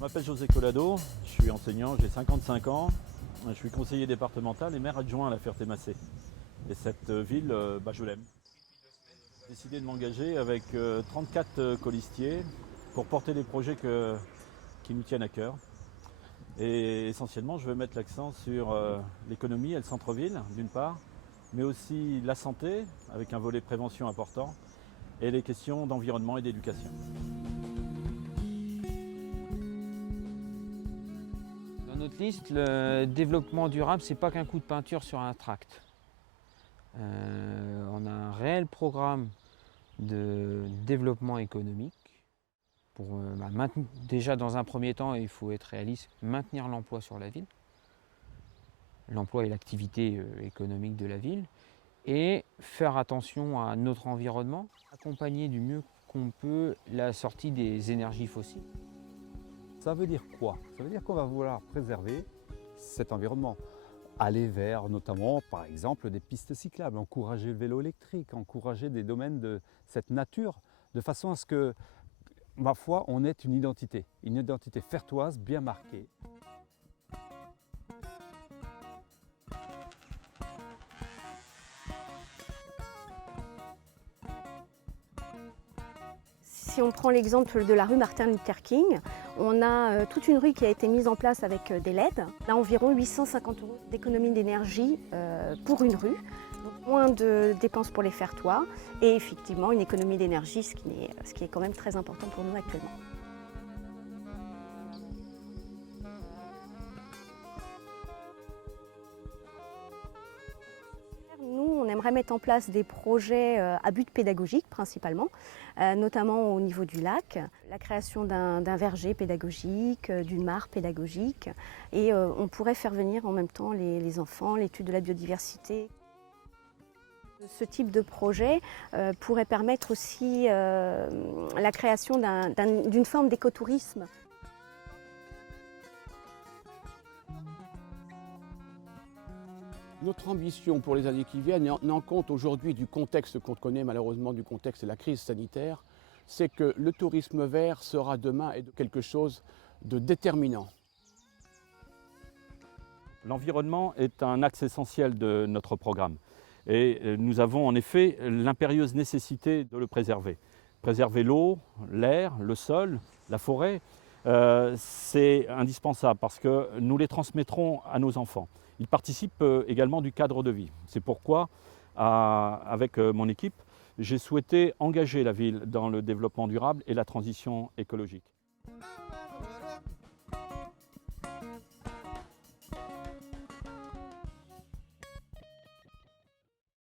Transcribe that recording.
Je m'appelle José Collado, je suis enseignant, j'ai 55 ans, je suis conseiller départemental et maire adjoint à la Ferté-Macé. Et cette ville, je l'aime. J'ai décidé de m'engager avec 34 colistiers pour porter des projets qui nous tiennent à cœur. Et essentiellement, je veux mettre l'accent sur l'économie et le centre-ville, d'une part, mais aussi la santé, avec un volet prévention important, et les questions d'environnement et d'éducation. Dans notre liste, le développement durable, c'est pas qu'un coup de peinture sur un tract. On a un réel programme de développement économique. Déjà, dans un premier temps, il faut être réaliste, maintenir l'emploi sur la ville. L'emploi et l'activité économique de la ville. Et faire attention à notre environnement, accompagner du mieux qu'on peut la sortie des énergies fossiles. Ça veut dire quoi? Ça veut dire qu'on va vouloir préserver cet environnement. Aller vers notamment, par exemple, des pistes cyclables, encourager le vélo électrique, encourager des domaines de cette nature, de façon à ce que, ma foi, on ait une identité fertoise bien marquée. Si on prend l'exemple de la rue Martin Luther King, on a toute une rue qui a été mise en place avec des LED. Là, environ 850 € d'économie d'énergie pour une rue. Donc, moins de dépenses pour les faire-toits et effectivement une économie d'énergie, ce qui est quand même très important pour nous actuellement. Nous, on aimerait mettre en place des projets à but pédagogique principalement, notamment au niveau du lac, la création d'un verger pédagogique, d'une mare pédagogique, et on pourrait faire venir en même temps les enfants, l'étude de la biodiversité. Ce type de projet pourrait permettre aussi la création d'une forme d'écotourisme. Notre ambition pour les années qui viennent, et en compte aujourd'hui du contexte qu'on connaît malheureusement, du contexte de la crise sanitaire, c'est que le tourisme vert sera demain quelque chose de déterminant. L'environnement est un axe essentiel de notre programme et nous avons en effet l'impérieuse nécessité de le préserver. Préserver l'eau, l'air, le sol, la forêt, c'est indispensable parce que nous les transmettrons à nos enfants. Ils participent également du cadre de vie. C'est pourquoi, avec mon équipe, j'ai souhaité engager la ville dans le développement durable et la transition écologique.